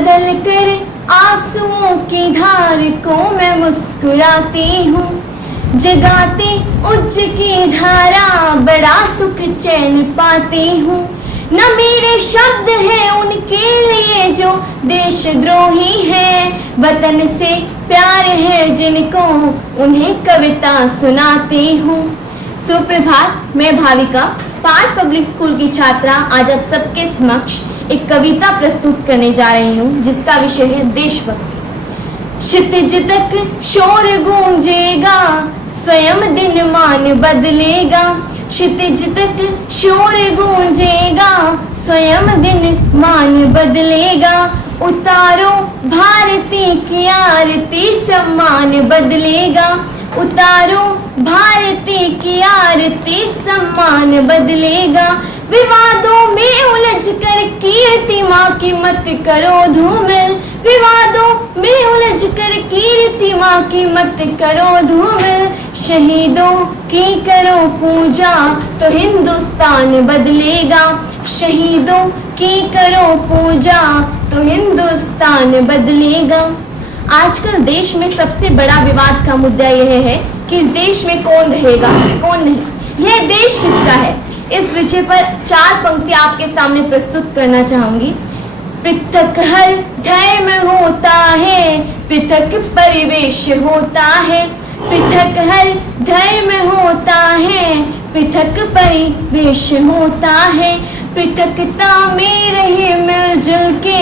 बदल कर आंसुओं की धार को मैं मुस्कुराती हूँ। जगाते उज्ज की धारा बड़ा सुख चैन पाती हूँ। न मेरे शब्द हैं उनके लिए जो देशद्रोही हैं, वतन से प्यार है जिनको उन्हें कविता सुनाती हूँ। सुप्रभात, मैं भाविका पार्क पब्लिक स्कूल की छात्रा आज आप सबके समक्ष एक कविता प्रस्तुत करने जा रही हूँ जिसका विषय है देशभक्ति। क्षितिज तक शोर गूंजेगा, स्वयं दिन मान बदलेगा। क्षितिज तक शोर गूंजेगा, स्वयं दिन मान बदलेगा। उतारो भारती की आरती, सम्मान बदलेगा। उतारो भारती की आरती, सम्मान बदलेगा। विवादों में उलझ कर कीर्ति माँ की मत करो धूमिल। विवादों में उलझ कर कीर्ति माँ की मत करो धूमिल। शहीदों की करो पूजा तो हिंदुस्तान बदलेगा। शहीदों की करो पूजा तो हिंदुस्तान बदलेगा। आजकल देश में सबसे बड़ा विवाद का मुद्दा यह है कि इस देश में कौन रहेगा कौन नहीं। यह देश किसका है, इस विषय पर 4 पंक्तियां आपके सामने प्रस्तुत करना चाहूंगी। पृथक हर धर्म होता है, पृथक परिवेश होता है। पृथक हर धर्म होता है, पृथक परिवेश होता है। पृथकता में रहे मिलजुल के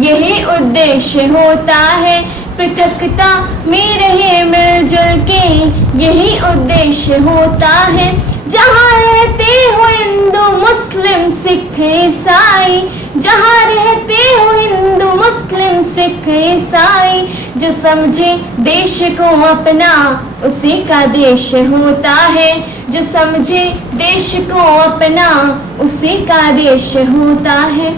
यही उद्देश्य होता है। पृथकता में रहे मिलजुल के यही उद्देश्य होता है। जहाँ रहते हो हिंदू मुस्लिम सिख ईसाई, जहाँ रहते हो हिंदू मुस्लिम सिख ईसाई, जो समझे देश को अपना उसी का देश होता है। जो समझे देश को अपना उसी का देश होता है।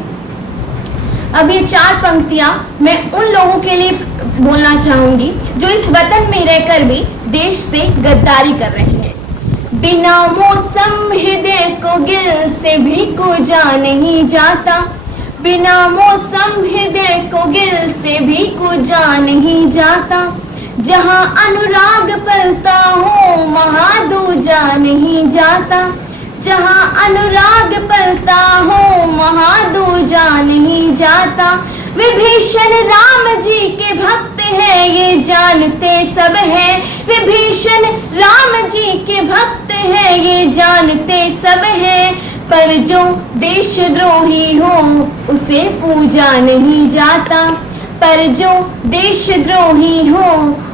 अब ये 4 पंक्तियां मैं उन लोगों के लिए बोलना चाहूंगी जो इस वतन में रहकर भी देश से गद्दारी कर रहे हैं। बिना मौसम हृदय को गिल से भी कुजा नहीं जाता। बिना मौसम हृदय को गिल से भी कुजा नहीं जाता। जहाँ अनुराग पलता हो वहाँ दूजा नहीं जाता। जहाँ अनुराग पलता हो वहाँ दूजा नहीं जाता। विभीषण राम जी के भक्त हैं ये जानते सब हैं। विभीषण राम जी के भक्त हैं ये जानते सब हैं। पर जो देशद्रोही हो उसे पूजा नहीं जाता। पर जो देशद्रोही हो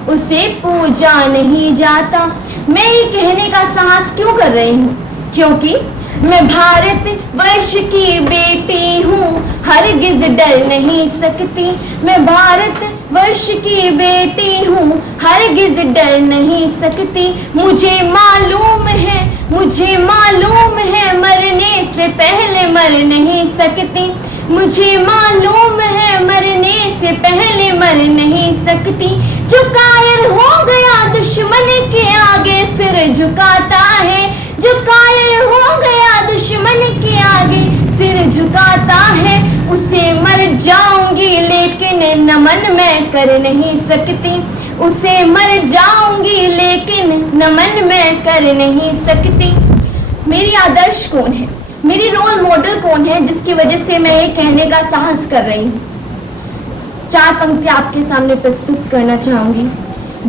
उसे पूजा नहीं जाता। मैं ये कहने का साहस क्यों कर रही हूँ, क्योंकि मैं भारत वर्ष की बेटी हूँ, हरगिज डर नहीं सकती। मैं भारत वर्ष की बेटी हूँ, हरगिज डर नहीं सकती। मुझे मालूम है मरने से पहले मर नहीं सकती। मुझे मालूम है मरने से पहले मर नहीं सकती। जो कायर हो गया दुश्मन के आगे सिर झुकाता है। जो कायर हो गया दुश्मन के आगे सिर झुकाता है। उसे मर जाऊंगी लेकिन नमन मैं कर नहीं सकती। उसे मर जाऊंगी लेकिन नमन मैं कर नहीं सकती। मेरी आदर्श कौन है, मेरी रोल मॉडल कौन है जिसकी वजह से मैं ये कहने का साहस कर रही हूँ। 4 पंक्तियां आपके सामने प्रस्तुत करना चाहूंगी।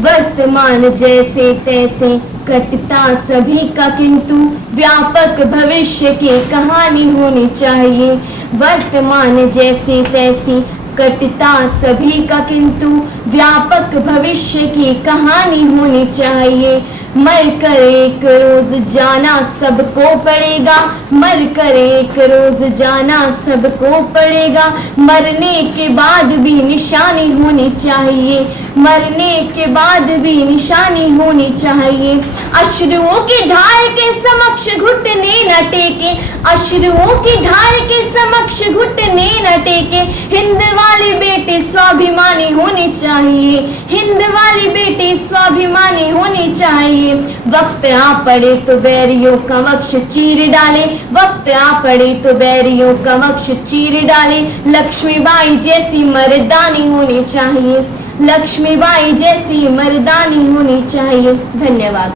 वर्तमान जैसे तैसे कटता सभी का, किंतु व्यापक भविष्य की कहानी होनी चाहिए। वर्तमान जैसे तैसे कटता सभी का, किंतु व्यापक भविष्य की कहानी होनी चाहिए। मर कर एक रोज जाना सबको पड़ेगा। मर कर एक रोज जाना सबको पड़ेगा। मरने के बाद भी निशानी होनी चाहिए। मरने के बाद भी निशानी होनी चाहिए। अश्रुओं की धार के समक्ष घुटने न टेके। अश्रुओं की धार के समक्ष घुटने न टेके। हिंद वाले बेटे बेटी स्वाभिमानी होनी चाहिए, हिंद वाली बेटी स्वाभिमानी होनी चाहिए। वक्त आ पड़े तो बैरियों का वक्ष चीर डाले, वक्त आ पड़े तो बैरियों का वक्ष चीर डाले। लक्ष्मीबाई जैसी मर्दानी होनी चाहिए, लक्ष्मीबाई जैसी मर्दानी होनी चाहिए। धन्यवाद।